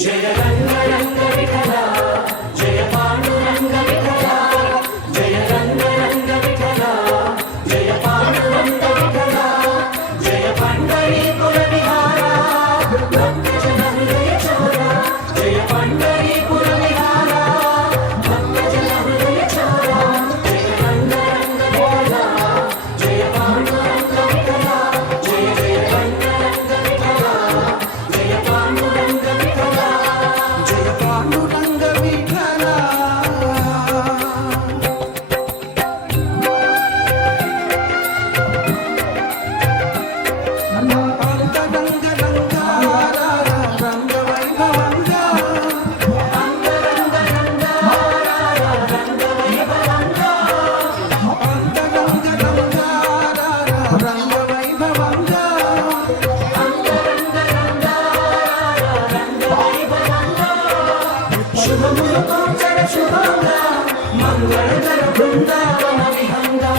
జయ రంగ రంగ విఠల జయ పాండురంగ విఠల జయ రంగ రంగ విఠల జయ పాండురంగ విఠల జయ పండరీపుర విహార భక్తజన హృదయ చోర జయ పండరీపుర విహార భక్తజన హృదయ చోర జయ రంగ రంగ విఠల జయ పాండురంగ విఠల జయ జయ రంగ రంగ విఠల జయ పాండురంగ విఠల జయ పాండురంగ విఠల అంతరంగ రంగార రంగ వైభవంగా అంతరంగ రంగార రంగ వైభవంగా అంతరంగ రంగార రంగ వైభవంగా అంతరంగ రంగార రంగ వైభవంగా శుభములతో చర శుభంగా మంగళకర బృందావన విహంగా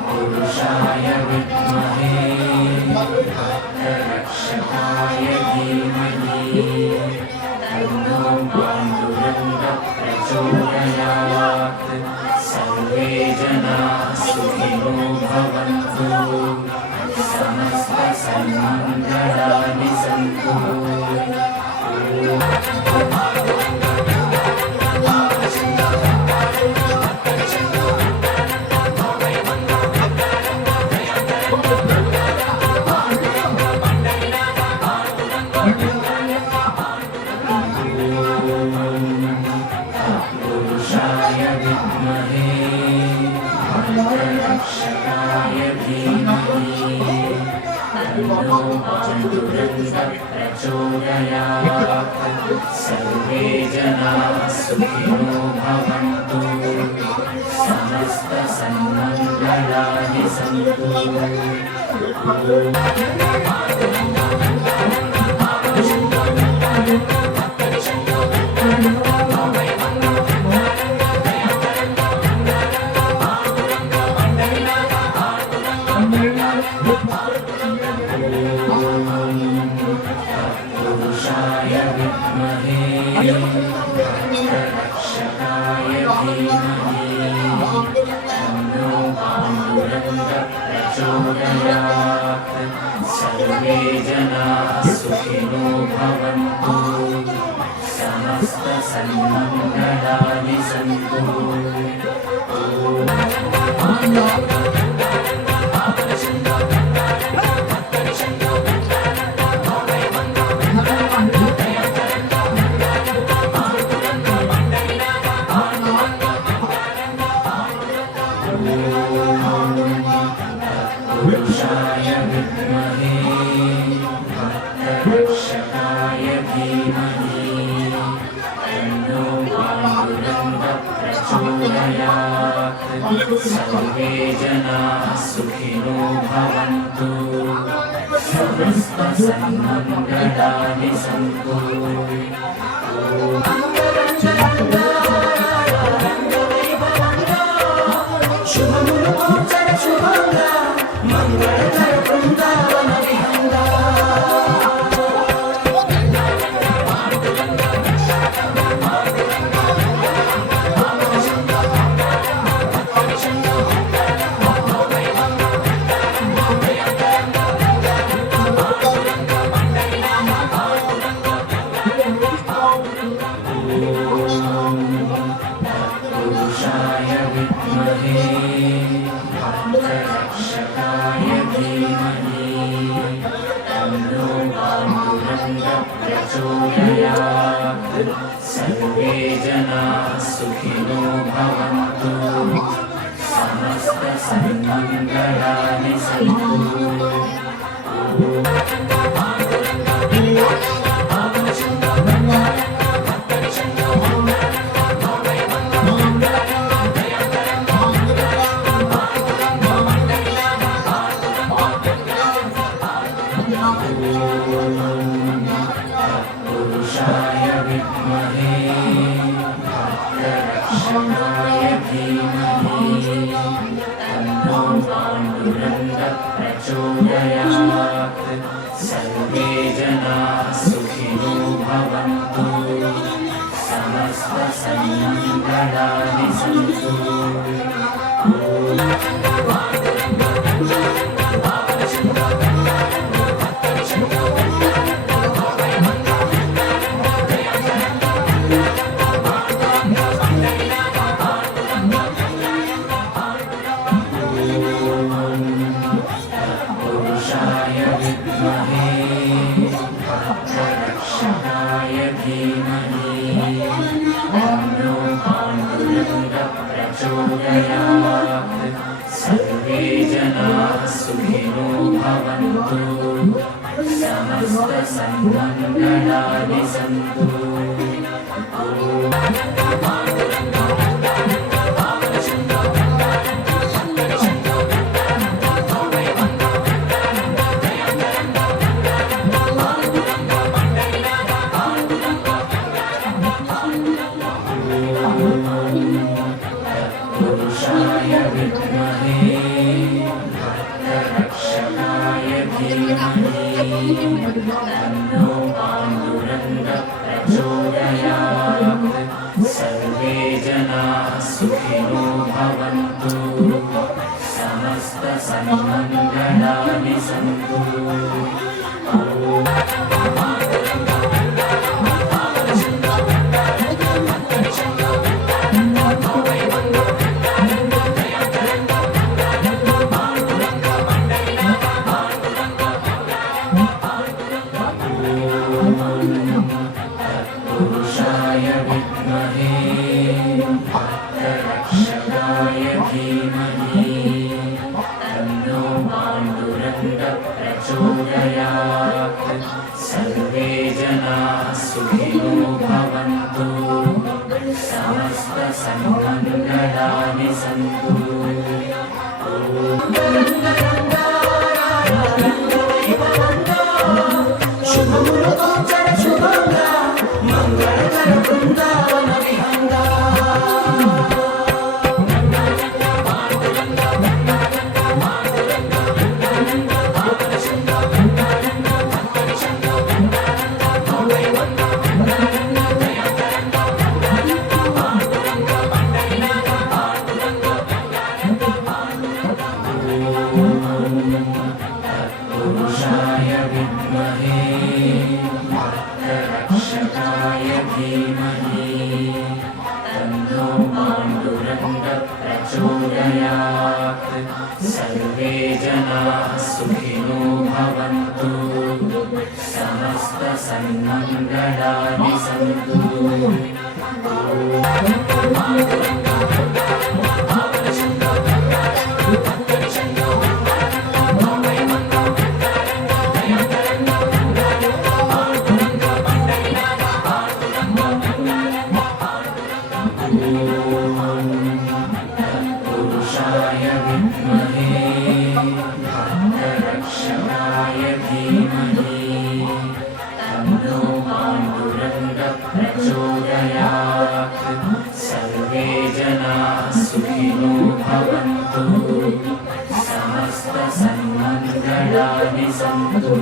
పురుషాయ విద్మహే భక్తరక్షకాయ ధీమహి తన్నో పాండురంగ ప్రచోదయాత్ సర్వే జనాః సుఖినో భవంతు సమస్త సన్మంగళాని సంతు పురుషాయ విద్మహే భక్తరక్షకాయ ధీమహి తన్నో పాండురంగ ప్రచోదయాత్ సర్వే జనాః సుఖినో భవంతు సమస్త సన్మంగళాని సంతు పురుషాయ విద్మహే భక్తరక్షకాయ ధీమహి తన్నో పాండురంగ ప్రచోదయాత్ సర్వే జనాః సుఖినో భవంతు సమస్త సన్మంగళాని సంతు పురుషాయ విద్మహే భక్తరక్షకాయ ధీమహి తన్నో పాండురంగ ప్రచోదయాత్ సర్వే జనాః సుఖినో భవంతు సమస్త సన్మంగళాని సంతు శుభములతో చర శుభంగా మంగళకర బృందావన విహంగా పురుషాయ విద్మహే భక్తరక్షకాయ ధీమహి प्रचोदयात् सर्वे जनाः सुखिनो भवन्तु समस्तसन्मङ्गलानि सन्तु। पुरुषाय विद्महे भक्तरक्षकाय धीमहि तन्नो पाण्डुरङ्गः प्रचोदयात् सर्वे जनाः सुखिनो भवन्तु समस्तसन्मङ्गलानि सन्तु। पुरुषाय विद्महे भक्तरक्षकाय धीमहि तन्नो पाण्डुरङ्गः प्रचोदयात् सर्वे जनाः सुखिनो भवन्तु समस्तसन्मङ्गलानि सन्तु। पुरुषाय विद्महे भक्तरक्षकाय धीमहि तन्नो पाण्डुरङ्गः प्रचोदयात् सर्वे जनाः सुखिनो भवन्तु समस्तसन्मङ्गलानि सन्तु। पुरुषाय विद्महे भक्तरक्षकाय धीमहि तन्नो पाण्डुरङ्गः प्रचोदयात् सर्वे जनाः सुखिनो भवन्तु समस्तसन्मङ्गलानि सन्तु। शुभमुनु गोचर शुभंगा मंगलकर वृंदावन विहंगा। पुरुषाय विद्महे भक्तरक्षकाय धीमहि तन्नो पाण्डुरङ्गः प्रचोदयात् सर्वे जनाः सुखिनो भवन्तु समस्तसन्मङ्गलानि सन्तु। पुरुषाय विद्महे भक्तरक्षकाय धीमहि तन्नो पाण्डुरङ्गः प्रचोदयात् सर्वे जनाः सुखिनो भवन्तु समस्तसन्मङ्गलानि सन्तु।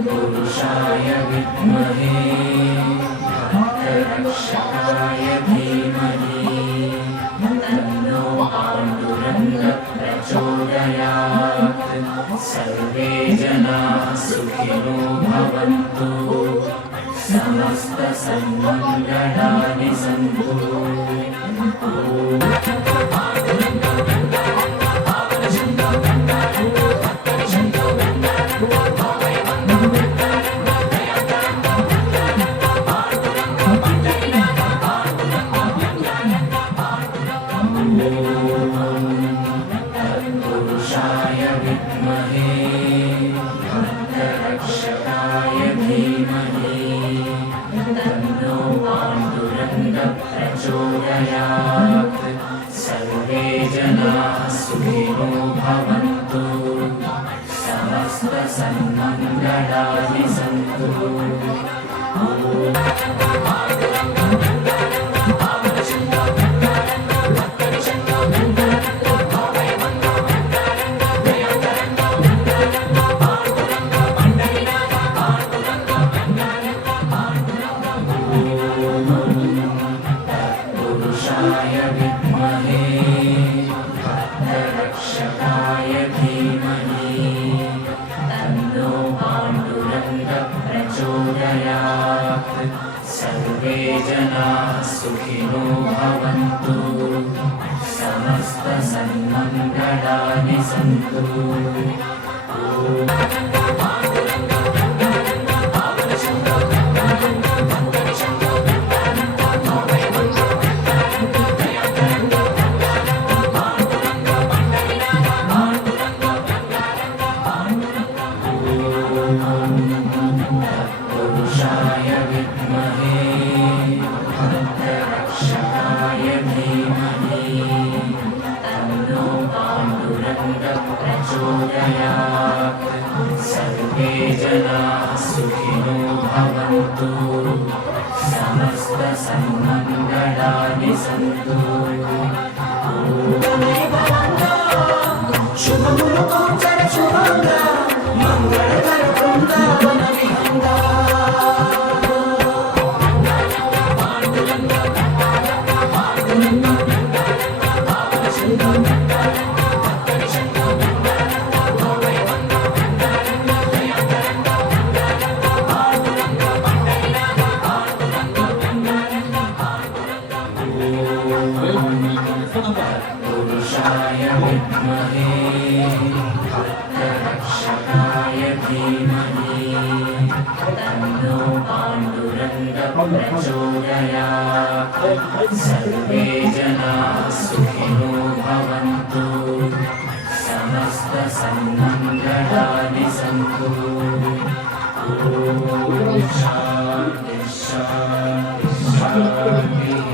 पुरुषाय विद्महे भक्तरक्षकाय धीमहि तन्नो पाण्डुरङ्गः प्रचोदयात् सर्वे जनाः सुखिनो भवन्तु समस्तसन्मङ्गलानि सन्तु पुरुषाय विद्महे भक्तरक्षकाय धीमहि तन्नो पाण्डुरङ्गः प्रचोदयात् सर्वे जनाः सुखिनो भवन्तु समस्तसन्मङ्गलानि सन्तु पुरुषाय विद्महे भक्तरक्षकाय धीमहि तन्नो पाण्डुरङ्गः प्रचोदयात् सर्वे जनाः सुखिनो भवन्तु समस्तसन्मङ्गलानि सन्तु पुरुषाय विद्महे भक्तरक्षकाय धीमहि तन्नो पाण्डुरङ्गः प्रचोदयात् सर्वे जनाः सुखिनो भवन्तु समस्तसन्मङ्गलानि सन्तु శుభములు కోచర శుభంగా మంగళకర బృందావన విహంగా पुरुषाय विद्महे भक्तरक्षकाय धीमहि तन्नो पाण्डुरङ्गः प्रचोदयात् सर्वे जनाः सुखिनो भवन्तु समस्तसन्मङ्गलानि सन्तु ॐ शान्ति शान्ति शान्तिः